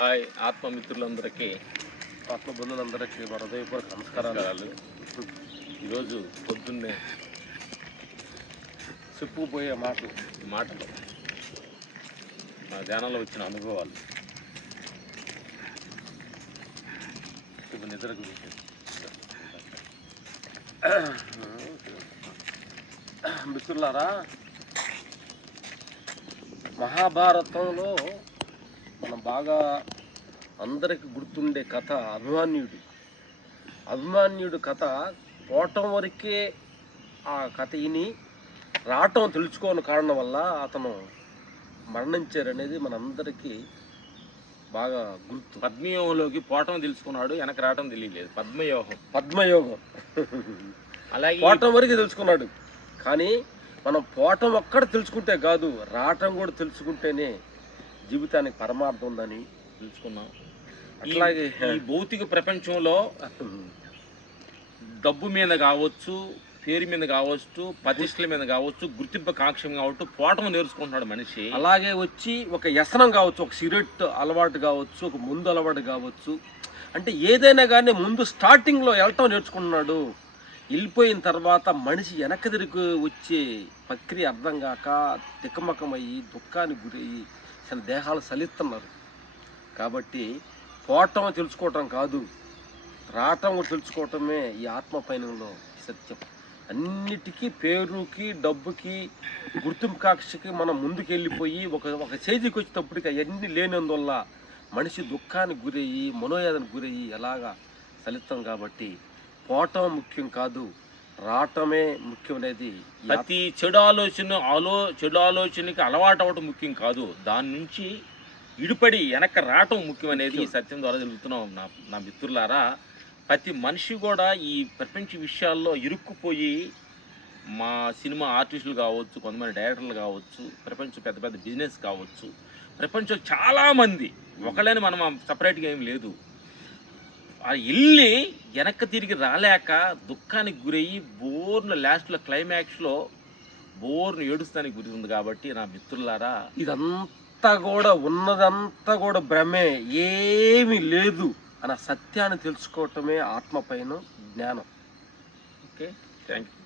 Hi ఆత్మమిత్రులందరికీ. ఆత్మబంధువులందరికీ మా హృదయపూర్వక నమస్కారాలు. ఈరోజు పొద్దున్నే చెప్పుకుపోయే మాటలు ఈ మాటలు నా ధ్యానంలో వచ్చిన అనుభవాలు. ఇప్పుడు నిద్ర గురించి మిత్రులారా మహాభారతంలో మనం బాగా అందరికి గుర్తుండే కథ అభిమాన్యుడు. అభిమాన్యుడు కథ పోవటం వరకే ఆ కథ విని రావటం తెలుసుకోని కారణం వల్ల అతను మరణించారనేది మనందరికీ బాగా గుర్తు. పద్మవ్యూహంలోకి పోవటం తెలుసుకున్నాడు వెనక రావటం తెలియలేదు. పద్మవ్యూహం. పద్మయోగం అలాగే పోవటం వరకు తెలుసుకున్నాడు. కానీ మనం పోవటం ఒక్కడ తెలుసుకుంటే కాదు రావటం కూడా తెలుసుకుంటేనే జీవితానికి పరమార్థం ఉందని తెలుసుకున్నాం. అట్లాగే ఈ భౌతిక ప్రపంచంలో డబ్బు మీద కావచ్చు పేరు మీద కావచ్చు ప్రతిష్టల మీద కావచ్చు గుర్తింపు కాంక్ష కావచ్చు పోవటం నేర్చుకుంటున్నాడు మనిషి. అలాగే వచ్చి ఒక వ్యసనం కావచ్చు ఒక సిగరెట్ అలవాటు కావచ్చు ఒక ముందు అలవాటు కావచ్చు. అంటే ఏదైనా కానీ ముందు స్టార్టింగ్లో వెళ్ళటం నేర్చుకుంటున్నాడు. వెళ్ళిపోయిన తర్వాత మనిషి వెనక్కి తిరిగి వచ్చే ప్రక్రియ అర్థం కాక తికమకమయ్యి దుఃఖానికి గురయ్యి చిన్న దేహాలు సలిస్తున్నారు. కాబట్టి పోవటం తెలుసుకోవటం కాదు రావటం తెలుసుకోవటమే ఈ ఆత్మ పయనంలో సత్యం. అన్నిటికీ పేరుకి డబ్బుకి గుర్తింపు కాక్షకి మనం ముందుకెళ్ళిపోయి ఒక ఒక చేతికి వచ్చేటప్పటికి అవన్నీ లేనందువల్ల మనిషి దుఃఖానికి గురయ్యి మనోయాదానికి గురయ్యి ఎలాగా ఫలితం కాబట్టి పోవటం ముఖ్యం కాదు. రావటమే ముఖ్యమనేది. ప్రతి చెడు ఆలోచన ఆలో చెడు ఆలోచనకి అలవాటు అవ్వటం ముఖ్యం కాదు. దాని నుంచి ఇడుపడి వెనక రావటం ముఖ్యం. అనేది ఈ సత్యం ద్వారా తెలుపుతున్నాం నా నా మిత్రులారా. ప్రతి మనిషి కూడా ఈ ప్రపంచ విషయాల్లో ఇరుక్కుపోయి మా సినిమా ఆర్టిస్టులు కావచ్చు కొంతమంది డైరెక్టర్లు కావచ్చు ప్రపంచం పెద్ద పెద్ద బిజినెస్ కావచ్చు ప్రపంచం చాలామంది ఒకళ్ళని మనం సపరేట్గా ఏం లేదు. ఆ వెళ్ళి వెనక్కి తిరిగి రాలేక దుఃఖానికి గురయ్యి బోర్ను లాస్ట్లో క్లైమాక్స్లో బోర్ను ఏడుస్తానికి గురి ఉంది కాబట్టి నా మిత్రులారా ఇదంతా కూడా ఉన్నదంతా కూడా భ్రమే ఏమీ లేదు అన్న సత్యాన్ని తెలుసుకోవటమే ఆత్మ పైన జ్ఞానం. ఓకే? Thank you